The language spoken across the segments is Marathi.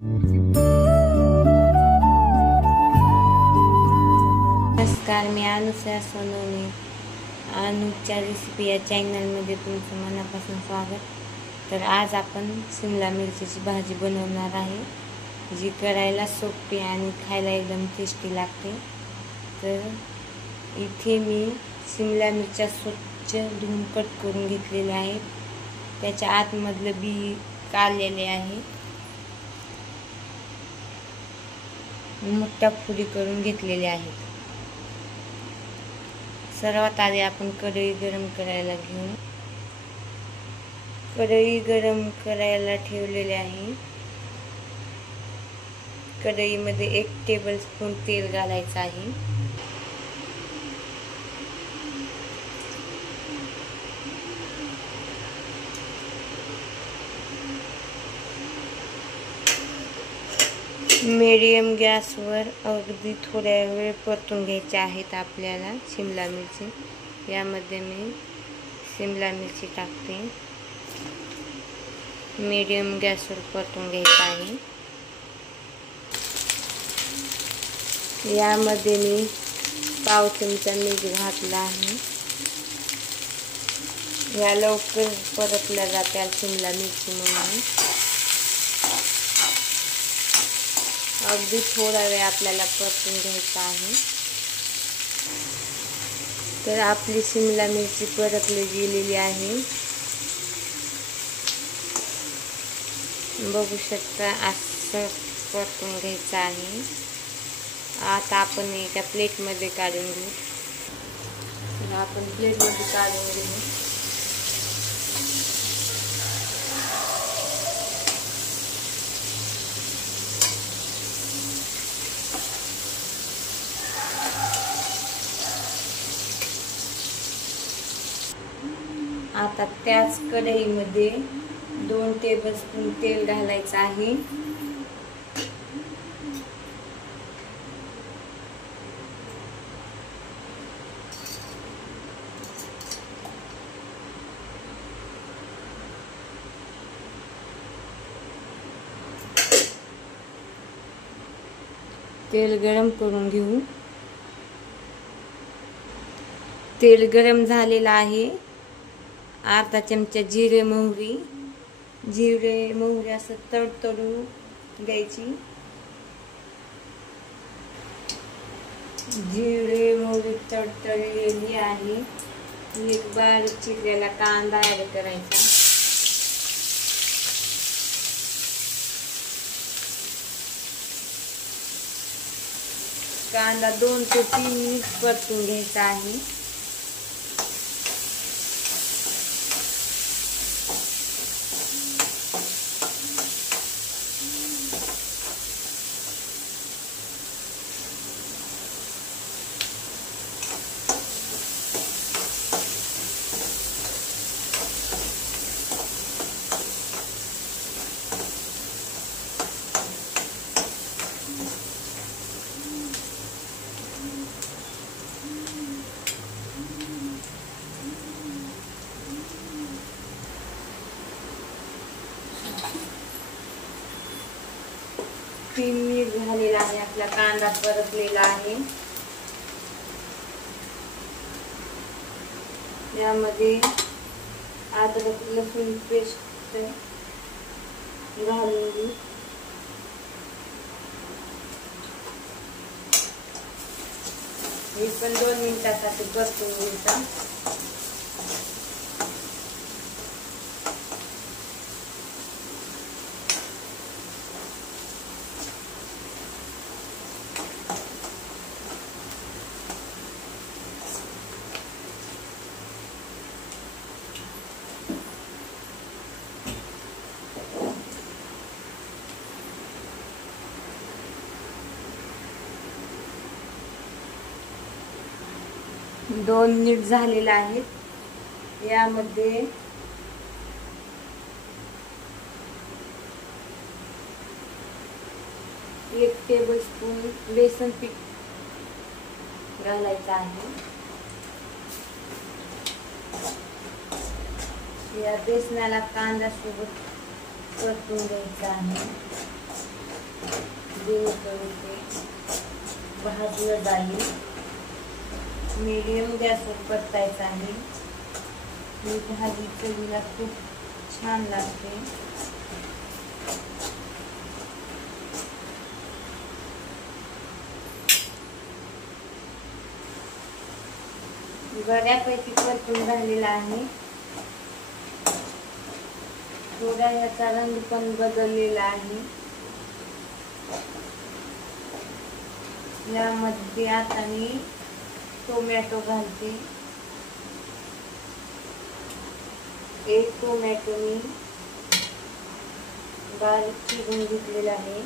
नमस्कार, मी अनुसया सोनवणे. अनुच्या रेसिपी या चॅनलमध्ये तुमचं मनापासून स्वागत. तर आज आपण शिमला मिरचीची भाजी बनवणार आहे, जी करायला सोपी आणि खायला एकदम टेस्टी लागते. तर इथे मी शिमला मिरच्या स्वच्छ धुवून कट करून घेतलेल्या आहेत. त्याच्या आतमधलं बी काढलेले आहे. मोठ्या फोडी करून घेतलेल्या आहेत. सर्वात आधी आपण कढई गरम करायला घेऊ. कढई गरम करायला ठेवलेले आहे. कढईमध्ये 1 टेबलस्पून तेल घालायचं आहे. मीडियम गॅसवर अगदी थोड्या वेळ परतून घ्यायचे आहेत आपल्याला शिमला मिरची. यामध्ये मी शिमला मिरची टाकते. मीडियम गॅसवर परतून घ्यायचं आहे. यामध्ये मी पाव चमचा मीठ घातला आहे. या लवकर परतल्या जात्या शिमला मिरची म्हणून. अगदी थोडा वेळ आपल्याला परतून घ्यायचा आहे. तर आपली शिमला मिरची परतली गेलेली आहे. बघू शकता, असं परतून घ्यायचं आहे. आता आपण एका प्लेटमध्ये काढून घेऊ. तर आपण प्लेटमध्ये काढून घेऊ. आता त्याच कढईमध्ये 2 टेबलस्पून तेल घालायचं आहे. तेल गरम करून घेऊ. तेल गरम झालेलं आहे. अर्धा चमचा जिरे मोहरी असं तडतडून द्यायची. जिरे मोहरी तडतडलेली आहे. एक बारीक चिरलेला कांदा ऍड करायचा. कांदा 2 ते 3 मिनिट परतून घ्यायचा आहे. तीन मिनिट झालेला आहे. आपला कांदा परतलेला आहे. यामध्ये अद्रक लसूण पेस्ट घालून घेऊ. हे पण 2 मिनिटासाठी परतून घ्यायचा. दोन मिनिट झालेला आहे. यामध्ये एक टेबलस्पून बेसन पीठ घालायचं आहे. या बेसनाला कांदा सोबत परतून घ्यायचा आहे. जेणेकरून ते भाजलं जाईल. मीडियम गॅसवर परतायचं आहे. ही भाजी चवीला खूप छान लागते. बऱ्यापैकी परतून झालेला आहे. थोडा याचा रंग पण बदललेला आहे. यामध्ये आता मी टोमॅटो घालते. एक टोमॅटो मी बारीक चिरून घेतलेला आहे.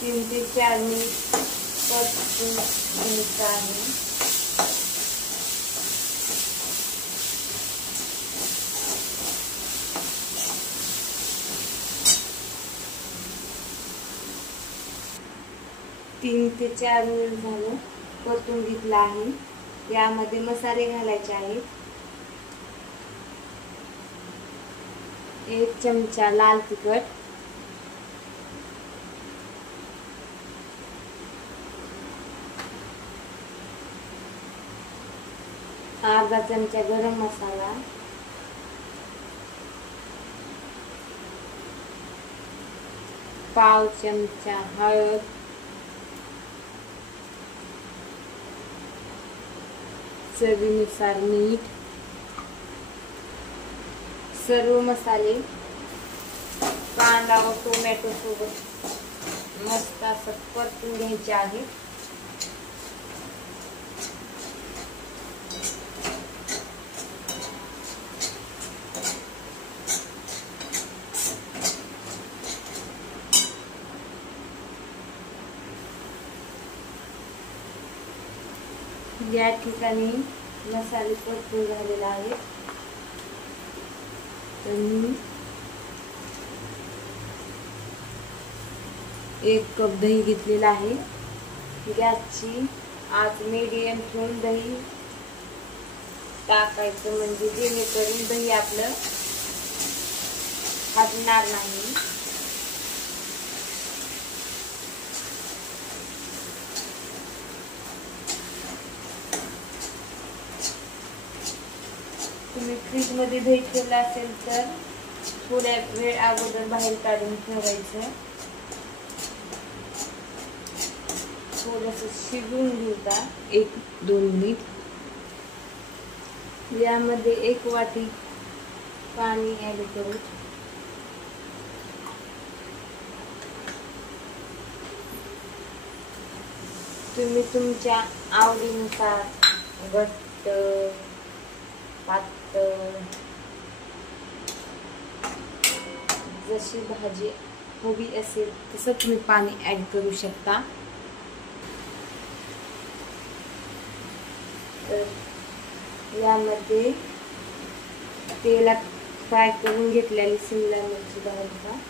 तीन ते 4 मिनिट परतून घ्यायचं आहे. तीन ते 4 मिनिट झालं परतून घेतलं आहे. यामध्ये मसाले घालायचे आहेत. 1 चमचा लाल तिखट, 1/2 चमचा गरम मसाला, 1/2 चमचा हळद, चवीनुसार मीठ. सर्व मसाले कांदा व टोमॅटो सोबत मस्त असं परतून घ्यायचे आहेत. या ठिकाणी मसाले परतून झालेला आहे. तर मी 1 कप दही घेतलेला आहे. गॅसची आच मीडियम ठेवून दही टाकायचं, म्हणजे जेणेकरून दही आपलं फाटणार नाही. तुम्ही फ्रीजमध्ये दही ठेवलं असेल तर थोड्या वेळ अगोदर बाहेर काढून ठेवायचं. थोडंसं शिजवून घेता 1-2 मिनिट. यामध्ये 1 वाटी पाणी ऍड करू. तुम्ही तुमच्या आवडीनुसार घट्ट, पातळ, जशी भाजी हवी असेल तसं तुम्ही पाणी ऍड करू शकता. तर यामध्ये तेलात फ्राय करून घेतलेली शिमला मिरची घालून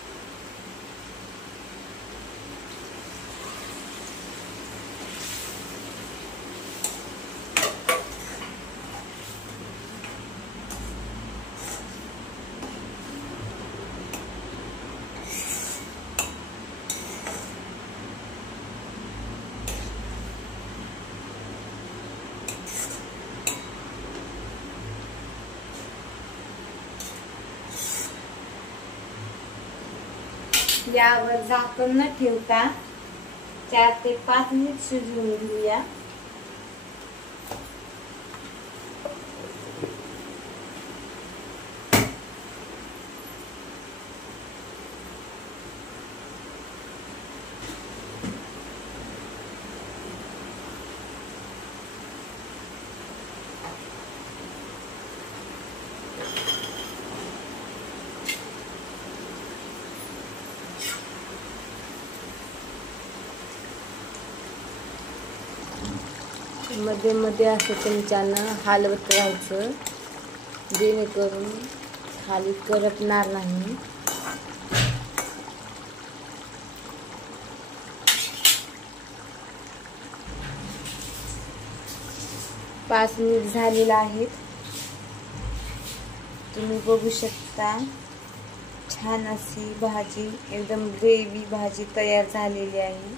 यावर झाकण न ठेवता 4 ते 5 मिनिट शिजवून घेऊया. मध्ये मध्ये असं चमच्यानं हलवत राहायचं, जेणेकरून खाली करपणार नाही. 5 मिनिट झालेला आहेत. तुम्ही बघू शकता छान अशी भाजी, एकदम ग्रेव्ही भाजी तयार झालेली आहे.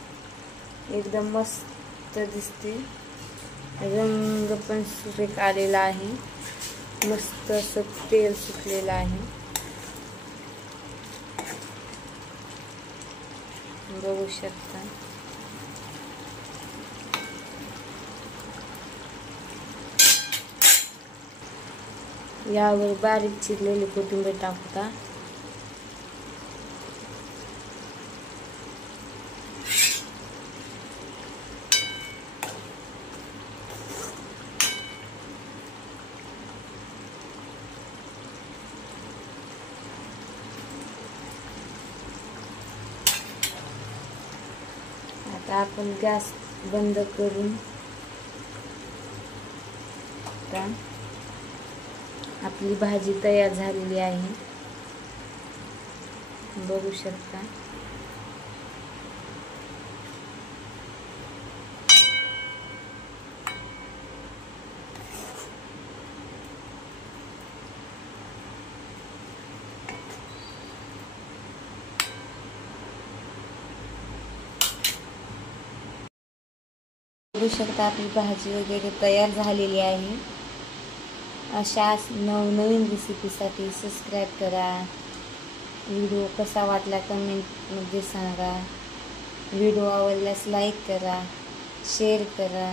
एकदम मस्त दिसते. रंग पण सुरेख आलेला आहे. मस्त असं तेल सुटलेलं आहे. बघू शकता. यावर बारीक चिरलेली कोथिंबीर टाकता. आता आपण गॅस बंद करून आपली भाजी तयार झालेली आहे. बघू शकता. बघू शकता आपली भाजी वगैरे तयार झालेली आहे. अशाच नवनवीन रेसिपीसाठी सबस्क्राईब करा. व्हिडिओ कसा वाटला कमेंटमध्ये सांगा. व्हिडिओ आवडल्यास लाईक करा, शेअर करा.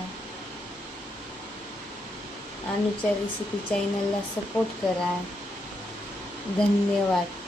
अनुच्या रेसिपी चॅनलला सपोर्ट करा. धन्यवाद.